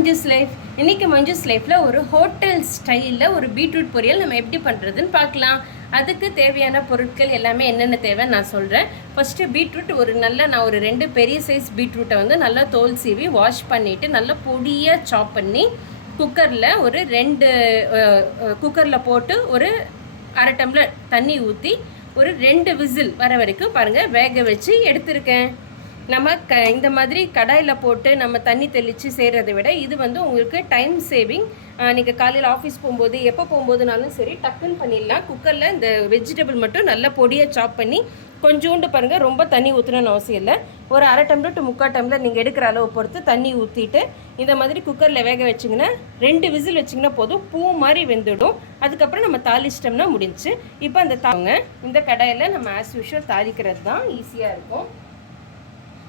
Manju's life. இன்றைக்கி மஞ்சுஸ் லைஃப்பில் ஒரு ஹோட்டல் ஸ்டைலில் ஒரு பீட்ரூட் பொரியல் நம்ம எப்படி பண்ணுறதுன்னு பார்க்கலாம். அதுக்கு தேவையான பொருட்கள் எல்லாமே என்னென்ன தேவைன்னு நான் சொல்கிறேன். ஃபஸ்ட்டு பீட்ரூட் நான் ஒரு 2 பெரிய சைஸ் பீட்ரூட்டை வந்து நல்லா தோல் சீவி வாஷ் பண்ணிவிட்டு நல்லா பொடியாக சாப் பண்ணி குக்கரில் ஒரு 2 குக்கரில் போட்டு ஒரு அரை டம்ளர் தண்ணி ஊற்றி ஒரு 2 விசில் வர வரைக்கும் பாருங்கள் வேக வச்சு எடுத்திருக்கேன். நம்ம இந்த மாதிரி கடாயில் போட்டு நம்ம தண்ணி தெளித்து செய்கிறத விட இது வந்து உங்களுக்கு டைம் சேவிங். நீங்கள் காலையில் ஆஃபீஸ் போகும்போது எப்போ போகும்போதுனாலும் சரி டக்குன்னு பண்ணிடலாம். குக்கரில் இந்த வெஜிடபிள் மட்டும் நல்லா பொடியாக சாப் பண்ணி கொஞ்சோண்டு பாருங்கள், ரொம்ப தண்ணி ஊற்றணும்னு அவசியம் இல்லை. ஒரு அரை டம்ளர் டு 3/4 டம்ளர் நீங்கள் எடுக்கிற அளவு பொறுத்து தண்ணி ஊற்றிட்டு இந்த மாதிரி குக்கரில் வேக வச்சிங்கன்னா 2 விசில் வச்சிங்கன்னா போதும், பூ மாதிரி வெந்துடும். அதுக்கப்புறம் நம்ம தாளிச்சிட்டோம்னா முடிஞ்சு. இப்போ அந்த இந்த கடாயில் நம்ம ஆஸ் யூஷுவல் தாளிக்கிறது தான் ஈஸியாக இருக்கும்.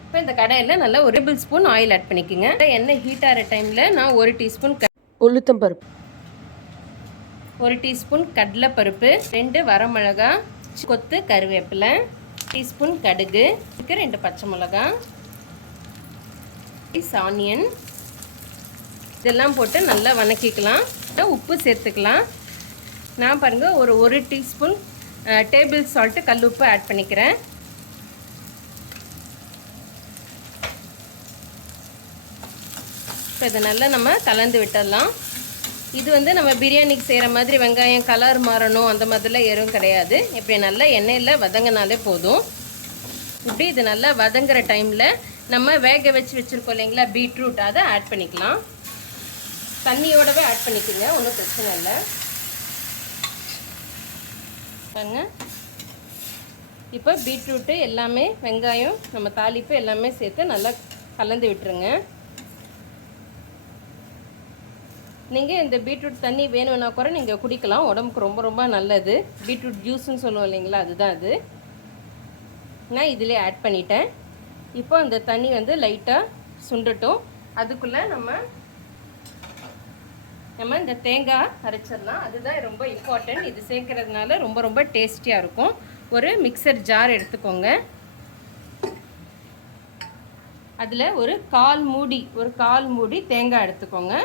இப்போ இந்த கடாயில் நல்லா 1 டேபிள் ஸ்பூன் ஆயில் ஆட் பண்ணிக்கோங்க. எண்ணெய் ஹீட் ஆகிற டைமில் நான் 1 டீஸ்பூன் உளுத்தம்பருப்பு, 1 டீஸ்பூன் கடலைப்பருப்பு, 2 வரமிளகா, கொத்து கருவேப்பிலை, டீஸ்பூன் கடுகு, 2 பச்சை மிளகா, ஆனியன் இதெல்லாம் போட்டு நல்லா வதக்கிக்கலாம். உப்பு சேர்த்துக்கலாம். நான் பாருங்கள் ஒரு 1 டீஸ்பூன் டேபிள் சால்ட்டு கல் உப்பு ஆட் பண்ணிக்கிறேன். இப்போ இதை நல்லா நம்ம கலந்து விட்டுடலாம். இது வந்து நம்ம பிரியாணிக்கு செய்கிற மாதிரி வெங்காயம் கலர் மாறணும் அந்த மாதிரிலாம் எதுவும் கிடையாது. இப்படி நல்லா எண்ணெயில் வதங்கினாலே போதும். இப்படி இது நல்லா வதங்குற டைமில் நம்ம வேக வச்சுருக்கோம் இல்லைங்களா பீட்ரூட், அதை ஆட் பண்ணிக்கலாம். தண்ணியோடவே ஆட் பண்ணிக்கோங்க, ஒன்றும் பிரச்சனை இல்லை. பாருங்க, இப்போ பீட்ரூட்டு எல்லாமே வெங்காயம் நம்ம தாளிப்பு எல்லாமே சேர்த்து நல்லா கலந்து விட்டுருங்க. நீங்கள் இந்த பீட்ரூட் தண்ணி வேணும்னா கூட நீங்கள் குடிக்கலாம், உடம்புக்கு ரொம்ப ரொம்ப நல்லது. பீட்ரூட் ஜூஸ்ன்னு சொல்லுவோம் இல்லைங்களா, அதுதான் அது. நான் இதிலே ஆட் பண்ணிட்டேன். இப்போ அந்த தண்ணி வந்து லைட்டாக சுண்டட்டும். அதுக்குள்ளே நம்ம இந்த தேங்காய் அரைச்சிடலாம். அதுதான் ரொம்ப இம்பார்ட்டன்ட். இது சேர்க்கறதுனால ரொம்ப ரொம்ப டேஸ்டியாக இருக்கும். ஒரு மிக்சர் ஜார் எடுத்துக்கோங்க. அதில் ஒரு கால் மூடி தேங்காய் எடுத்துக்கோங்க.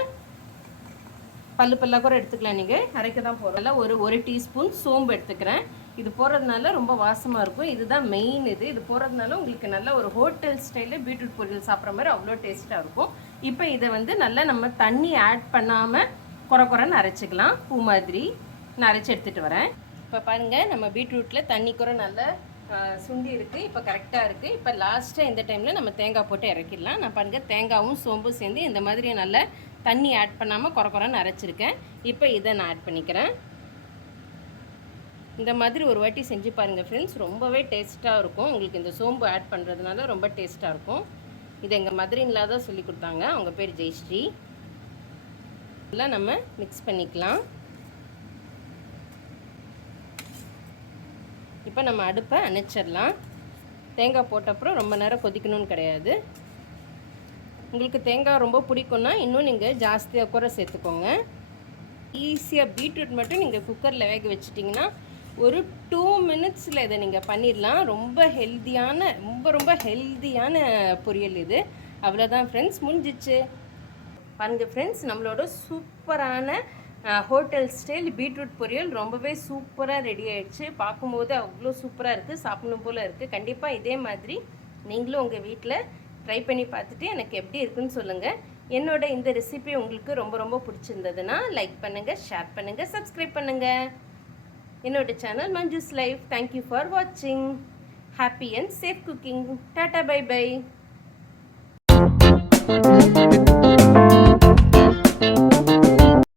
பல்லாக கூட எடுத்துக்கலாம். நீங்கள் அரைக்க தான் போகிறதில்ல. ஒரு டீஸ்பூன் சோம்பு எடுத்துக்கிறேன். இது போடுறதுனால ரொம்ப வாசமாக இருக்கும். இதுதான் மெயின். இது போடுறதுனால உங்களுக்கு நல்ல ஒரு ஹோட்டல் ஸ்டைலில் பீட்ரூட் பொரியல் சாப்பிட்ற மாதிரி அவ்வளோ டேஸ்ட்டாக இருக்கும். இப்போ இதை வந்து நல்லா நம்ம தண்ணி ஆட் பண்ணாமல் குறைன்னு அரைச்சிக்கலாம். பூ மாதிரி நான் அரைச்சி எடுத்துகிட்டு வரேன். இப்போ பாருங்கள், நம்ம பீட்ரூட்டில் தண்ணி கூட நல்லா சுண்டி இருக்குது. இப்போ கரெக்டாக இருக்குது. இப்போ லாஸ்ட்டாக இந்த டைமில் நம்ம தேங்காய் போட்டு இறக்கிடலாம். நான் பாருங்கள், தேங்காயும் சோம்பும் சேர்ந்து இந்த மாதிரி நல்லா தண்ணி ஆட் பண்ணாமல் குறைன்னு அரைச்சிருக்கேன். இப்போ இதை நான் ஆட் பண்ணிக்கிறேன். இந்த மாதிரி ஒரு வாட்டி செஞ்சு பாருங்கள் ஃப்ரெண்ட்ஸ், ரொம்பவே டேஸ்ட்டாக இருக்கும். உங்களுக்கு இந்த சோம்பு ஆட் பண்ணுறதுனால ரொம்ப டேஸ்ட்டாக இருக்கும். இது எங்கள் மதுரைங்களா தான் சொல்லி கொடுத்தாங்க. அவங்க பேர் ஜெயஸ்ரீ. இதெல்லாம் நம்ம மிக்ஸ் பண்ணிக்கலாம். இப்போ நம்ம அடுப்பை அணைச்சிடலாம். தேங்காய் போட்டப்புறம் ரொம்ப நேரம் கொதிக்கணும்னு கிடையாது. உங்களுக்கு தேங்காய் ரொம்ப பிடிக்கும்னா இன்னும் நீங்கள் ஜாஸ்தியாக கூட சேர்த்துக்கோங்க. ஈஸியாக பீட்ரூட் மட்டும் நீங்கள் குக்கரில் வேக வச்சிட்டிங்கன்னா ஒரு 2 மினிட்ஸில் இதை நீங்கள் பண்ணிடலாம். ரொம்ப ஹெல்தியான பொரியல் இது. அவ்வளோதான் ஃப்ரெண்ட்ஸ், முடிஞ்சிச்சு. பாருங்கள் ஃப்ரெண்ட்ஸ், நம்மளோட சூப்பரான ஹோட்டல் ஸ்டைல் பீட்ரூட் பொரியல் ரொம்பவே சூப்பராக ரெடி ஆகிடுச்சு. பார்க்கும்போது அவ்வளோ சூப்பராக இருக்குது, சாப்பிடணும் போல் இருக்குது. கண்டிப்பாக இதே மாதிரி நீங்களும் உங்கள் வீட்டில் ட்ரை பண்ணி பார்த்துட்டு எனக்கு எப்படி இருக்குன்னு சொல்லுங்கள். என்னோட இந்த ரெசிபி உங்களுக்கு ரொம்ப ரொம்ப பிடிச்சிருந்ததுன்னா லைக் பண்ணுங்கள், ஷேர் பண்ணுங்கள், சப்ஸ்கிரைப் பண்ணுங்கள். என்னோட channel Manju's life. Thank you for வாட்சிங். Happy and safe cooking. Tata, bye by.